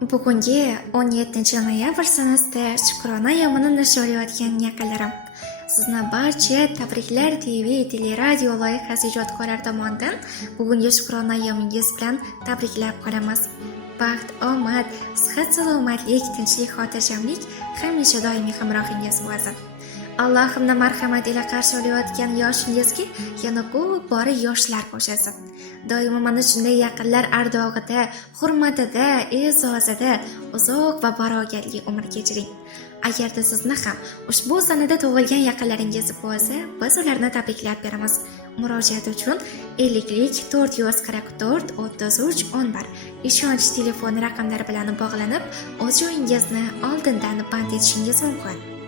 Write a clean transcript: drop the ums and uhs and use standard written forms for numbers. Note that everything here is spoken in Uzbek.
Bugungi 17 noyabr sanasida Shukrona ayyomini nishonlayotgan yaqinlarim, sizni barcha Tabriklar TV teleradio loyihasi ijodkorlari tomonidan bugungi Shukrona ayyomingiz bilan tabriklab qolamiz. Baxt, omad, sihat, salomatlik, tinchlik, xotirjamlik hamisha doimiy hamrohingiz bo'lsin. Allohimning marhamati ila qarshi olayotgan yoshingizga yana ko'p bora yoshlar qo'shasin. Doimo mana shunday yaqinlar ardog'ida, hurmatida, e'zozida uzoq va barogatli umr kechiring. Agarda sizni ham ushbu sanada tug'ilgan yaqinlaringiz bo'lsa, biz ularni tabriklab beramiz. Murojaat uchun 444 33 11 ishonch telefon raqamlari bilan bog'lanib, o'z joyingizni oldindan band etishingiz mumkin.